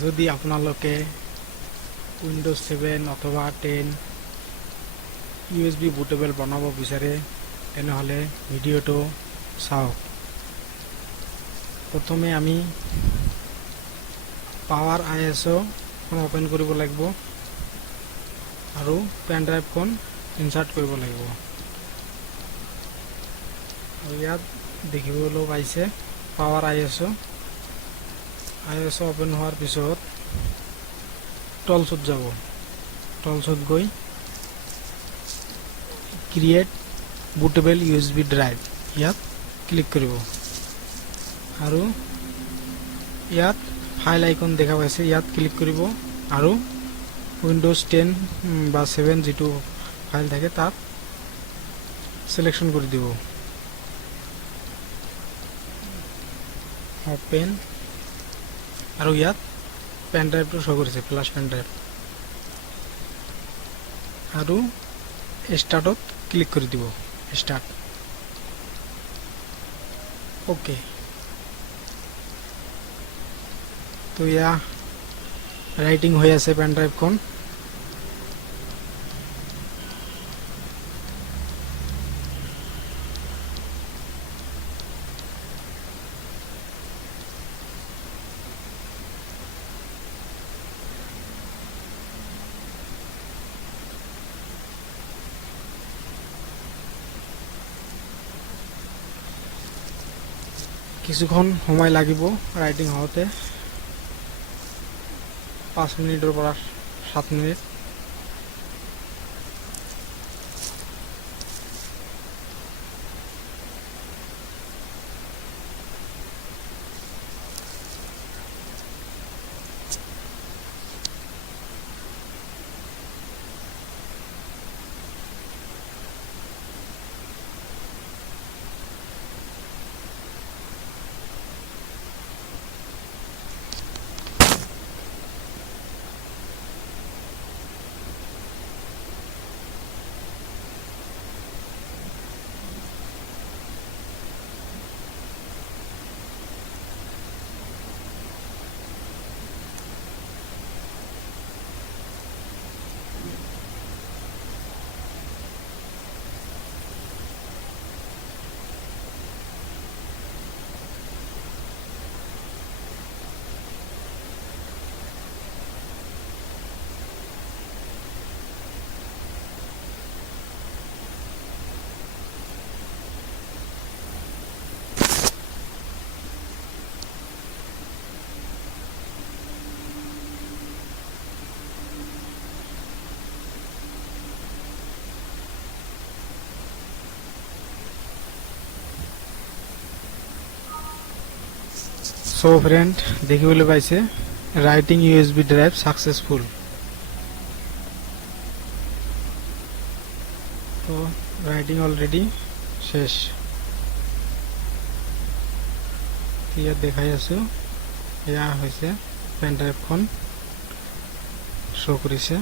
যদি আপোনালোকে উইন্ডোজ 7 অথবা 10 USB বুটেবল বনাব বিচাৰে তেনেহলে ভিডিওটো চাওক। প্ৰথমে আমি পাৱাৰ ISO ওপেন কৰিব লাগিব আৰু পেন ড্ৰাইভখন ইনসাৰ্ট কৰিব লাগিব। আৰু ইয়াত দেখিবলৈ পাইছে পাৱাৰ ISO ওপেন হোৱাৰ পিছত টুলছত যাব। টুলছত গৈ ক্ৰিয়েট বুটেবল USB ড্ৰাইভ ইয়াত ক্লিক কৰিব আৰু ইয়াত ফাইল আইকন দেখা পাইছে ইয়াত ক্লিক কৰিব আৰু উইন্ডোজ 10 বা 7 যেটো ফাইল থাকে তাত সিলেকশন কৰি দিব। ওপেন আৰু ইয়াত পেন ড্ৰাইভটো শো কৰিছে ফ্ল্যাশ পেন ড্ৰাইভ আৰু স্টাৰ্টত ক্লিক কৰি দিব। স্টাৰ্ট ওকে। তো ইয়া রাইটিং হয়ে আছে পেন ড্রাইভখন। কিছুক্ষণ সময় লাগিব রাইটিং হওঁতে, 5 মিনিটৰ পৰা 7 মিনিট। সো ফ্রেন্ড দেখিবলৈ পাইছে রাইটিং USB ড্রাইভ সাকসেসফুল। তো রাইটিং অলরেডি শেষ। ইয়াত দেখাই আছো এয়া হৈছে পেন ড্ৰাইভখন শো কৰিছে।